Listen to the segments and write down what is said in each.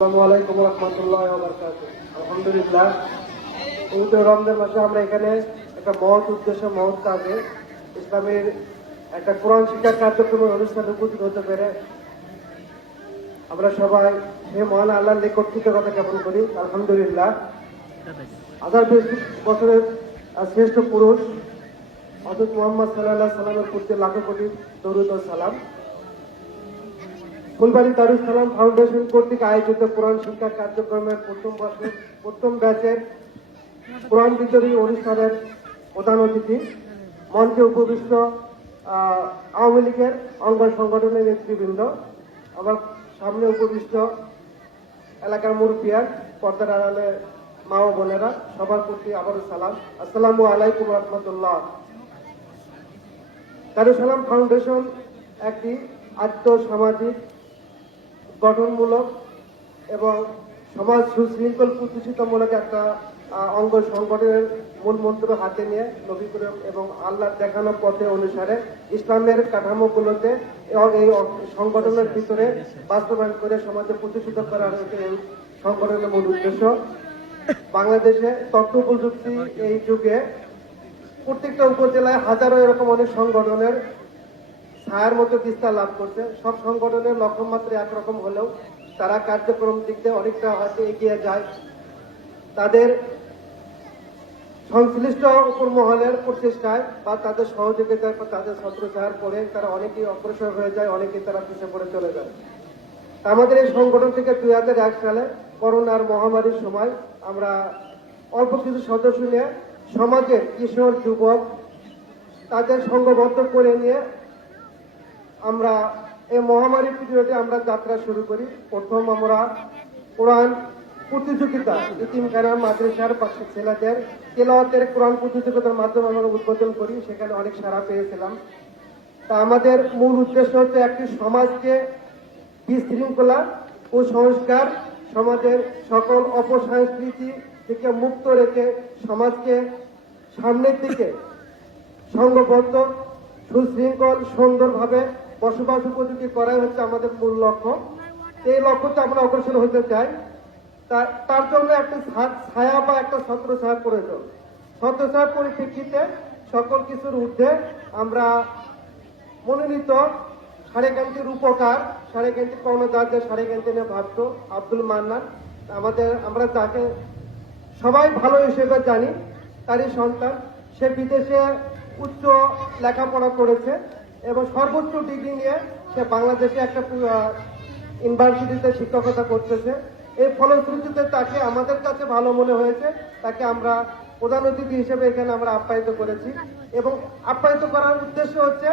আসসালামু আলাইকুম ওয়া রাহমাতুল্লাহি ওয়া বারাকাতুহু। আলহামদুলিল্লাহ, পবিত্র রমজান মাসে আমরা এখানে একটা মহৎ উদ্দেশ্য, মহৎ কাজে ইসলামের একটা কোরআন শিক্ষা কার্যক্রমের অনুষ্ঠানে উপস্থিত হতে পেরে আমরা সবাই সে মহান আল্লাহর নিকট কৃতজ্ঞতা জ্ঞাপন করি। আলহামদুলিল্লাহ, হাজার বছরের শ্রেষ্ঠ পুরুষ হযরত মুহাম্মদ সাল্লাল্লাহু আলাইহি সাল্লামের প্রতি লাখো কোটি দরুদ ও সালাম। ফুলবাড়ী দারুস সালাম ফাউন্ডেশন কর্তৃক আয়োজিত কোরআন শিক্ষা কার্যক্রমের প্রথম ব্যাচের কোরআন বিতরী অনুষ্ঠানের প্রধান অতিথি, মঞ্চে উপবিষ্ট আওয়ামী লীগের অঙ্গ সংগঠনের নেতৃবৃন্দ, আমার সামনে উপবিষ্ট এলাকার মুরব্বিয়ান, পর্দার আড়ালে মা ও বোনেরা, সবার প্রতি আবারও সালাম। আসসালামু আলাইকুম ওয়া রাহমাতুল্লাহ। দারুস সালাম ফাউন্ডেশন একটি আর্থ-সামাজিক, গঠনমূলক এবং সমাজ সুশৃঙ্খল প্রতিষ্ঠিতমূলক একটা অঙ্গ সংগঠনের মূল মন্ত্র হাতে নিয়ে নবী করিম এবং আল্লাহর দেখানো পথে অনুসারে ইসলামের কাঠামোগুলোতে এই সংগঠনের ভিতরে বাস্তবায়ন করে সমাজে প্রতিষ্ঠিত করার এই সংগঠনের মূল উদ্দেশ্য। বাংলাদেশে তথ্য প্রযুক্তি এই যুগে প্রত্যেকটা উপজেলায় হাজারো এরকম অনেক সংগঠনের ছায়ার মতো বিস্তার লাভ করছে। সব সংগঠনের লক্ষ্যমাত্রা একরকম হলেও তারা কার্যক্রম দিক দিয়ে অনেকটা হয়তো এগিয়ে যায়। তাদের সংশ্লিষ্ট উপর মহলের প্রচেষ্টায় বা তাদের সহযোগিতায় বা তাদের ছত্রছায়ার পরে তারা অনেকেই অগ্রসর হয়ে যায়, অনেকেই তারা পিছিয়ে পড়ে চলে যায়। আমাদের এই সংগঠন থেকে 2001 সালে করোনার মহামারীর সময় আমরা অল্প কিছু সদস্য নিয়ে সমাজের কিশোর যুবক তাদের সংঘবদ্ধ করে নিয়ে আমরা এই মহামারী পিরিয়ডে আমরা যাত্রা শুরু করি। প্রথম আমরা কোরআন প্রতিযোগিতা, ইতিমখানা মাদ্রাসার পাশে ছেলেদের তেলাওয়াতের কোরআন প্রতিযোগিতার মাধ্যমে আমরা উদ্বোধন করি। সেখানে অনেক সাড়া পেয়েছিলাম। তা আমাদের মূল উদ্দেশ্য হচ্ছে একটি সমাজকে বিশৃঙ্খলা ও সংস্কার, সমাজের সকল অপসংস্কৃতি থেকে মুক্ত রেখে সমাজকে সামনের দিকে সংঘবদ্ধ, সুশৃঙ্খল, সুন্দরভাবে বসবাস উপযোগী করাই হচ্ছে আমাদের মূল লক্ষ্য। এই লক্ষ্যতে আমরা অগ্রসর হতে চাই। তার জন্য একটা ছায়া বা একটা ছত্রছায়া প্রয়োজন। ছত্রছায়ার পরিপ্রেক্ষিতে সকল কিছুর ঊর্ধ্বে আমরা মনোনীত সারেকান্তি রূপকার, সারেকান্তি কর্ণধার, যে সারেকান্তি নিয়ে ভাবত আব্দুল মান্নান, আমরা তাকে সবাই ভালো হিসেবে জানি। তারই সন্তান। সে বিদেশে উচ্চ লেখাপড়া করেছে এবং সর্বোচ্চ ডিগ্রি নিয়ে সে বাংলাদেশে একটা ইউনিভার্সিটিতে শিক্ষকতা করতেছে। এই ফলশ্রুতিতে তাকে আমাদের কাছে ভালো মনে হয়েছে, তাকে আমরা প্রধান অতিথি হিসেবে এখানে আমরা আপ্যায়িত করেছি। এবং আপ্যায়িত করার উদ্দেশ্য হচ্ছে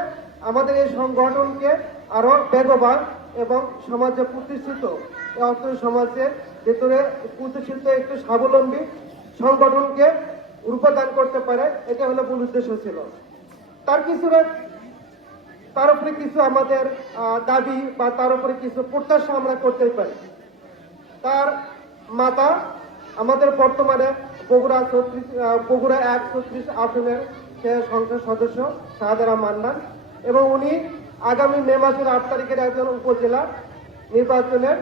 আমাদের এই সংগঠনকে আরো বেগবান এবং সমাজে প্রতিষ্ঠিত, অর্থ সমাজের ভেতরে প্রতিষ্ঠিত একটু স্বাবলম্বী সংগঠনকে রূপদান করতে পারে, এটা হলো মূল উদ্দেশ্য ছিল। তার উপরে কিছু আমাদের দাবি বা তার উপরে কিছু প্রত্যাশা আমরা করতেই পারি। তার মাতা আমাদের বর্তমানে বগুড়া 1 আসনের সে সংসদ সদস্য শাহজারা মান্নান, এবং উনি আগামী মে মাসের 8 তারিখের একজন উপজেলা নির্বাচনের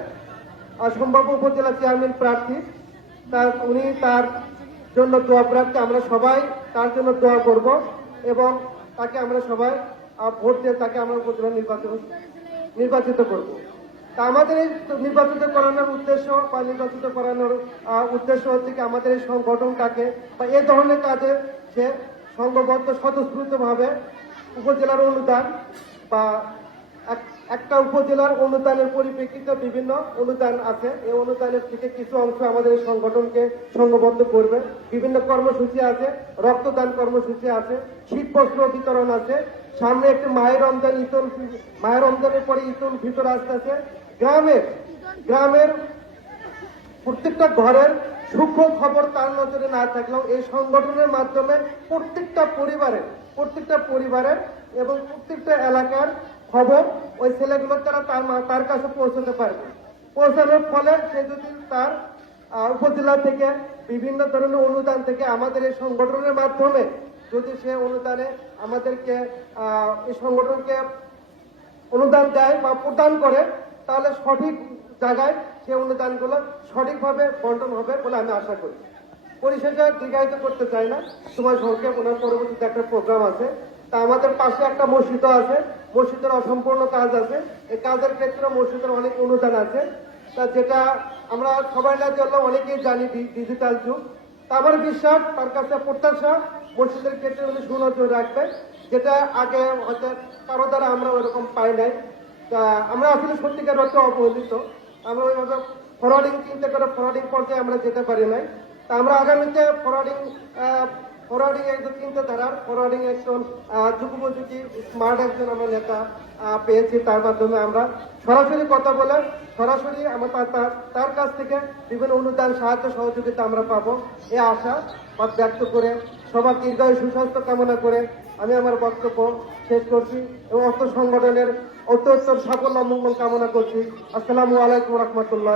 সম্ভাব্য উপজেলা চেয়ারম্যান প্রার্থী। উনি তার জন্য দোয়া প্রার্থী। আমরা সবাই তার জন্য দোয়া করব এবং তাকে আমরা সবাই ভোট দিয়ে তাকে আমরা উপজেলা নির্বাচিত করব। তা আমাদের এই নির্বাচিত করানোর উদ্দেশ্য হচ্ছে কি, আমাদের এই সংগঠনটাকে বা এই ধরনের কাজে সে সংঘবদ্ধ স্বতঃস্ফূর্তভাবে উপজেলার অনুদান বা একটা উপজেলার অনুদানের পরিপ্রেক্ষিতে বিভিন্ন অনুদান আছে, এই অনুদানের থেকে কিছু অংশ আমাদের এই সংগঠনকে সংঘবদ্ধ করবে। বিভিন্ন কর্মসূচি আছে, রক্তদান কর্মসূচি আছে, শীত বস্ত্র বিতরণ আছে। সামনে একটি মায়ের রমজানের পরে ঈদুল ফিতর আসতেছে। গ্রামের প্রত্যেকটা ঘরের সূক্ষ্ম খবর তার নজরে না থাকলেও এই সংগঠনের মাধ্যমে প্রত্যেকটা পরিবারের এবং প্রত্যেকটা এলাকার খবর ওই ছেলেগুলোর দ্বারা তার কাছে পৌঁছাতে পারবে। পৌঁছানোর ফলে সে যদি তার উপজেলা থেকে বিভিন্ন ধরনের অনুদান থেকে আমাদের এই সংগঠনের মাধ্যমে যদি সে অনুদানে আমাদেরকে এই সংগঠনকে অনুদান দেয় বা প্রদান করে, তাহলে সঠিক জায়গায় সেই অনুদানগুলো সঠিকভাবে বন্টন হবে বলে আমি আশা করি। পরিশেষে দীর্ঘায়িত করতে চাই না, সময় সংক্ষেপ, ওনার পরবর্তীতে একটা প্রোগ্রাম আছে। তা আমাদের পাশে একটা মসজিদও আছে, মসজিদের অসম্পূর্ণ কাজ আছে, এই কাজের ক্ষেত্রে মসজিদের অনেক অনুদান আছে। তা যেটা আমরা সবাই না জানলেও অনেকেই জানি, ডিজিটাল যুগ। তা আমার বিশ্বাস, তার কাছে প্রত্যাশা, মসজিদের ক্ষেত্রে উনি সুনজর রাখবেন, যেটা আগে হয়তো কারো দ্বারা আমরা ওইরকম পাই নাই। তা আমরা আসলে সত্যিকার অর্থে অবহেলিত, আমরা ওইভাবে ফরওয়ার্ডিং চিন্তা করে ফরওয়ার্ডিং পর্যায়ে আমরা যেতে পারি নাই। তা আমরা আগামীতে ফরওয়ার্ডিং একজন চিন্তাধারার, ফরওয়ার্ডিং একজন যুগোপযোগী স্মার্ট একজন আমরা নেতা পেয়েছি। তার মাধ্যমে আমরা সরাসরি কথা বলে সরাসরি আমরা তার কাছ থেকে বিভিন্ন অনুদান, সাহায্য, সহযোগিতা আমরা পাবো, এই আশা ব্যক্ত করে সবার দীর্ঘায়ু সুস্বাস্থ্য কামনা করে আমি আমার বক্তব্য শেষ করছি এবং অর্থ সংগঠনের অত্যন্তর সাফল্য মঙ্গল কামনা করছি। আসসালামু আলাইকুম রহমতুল্লাহ।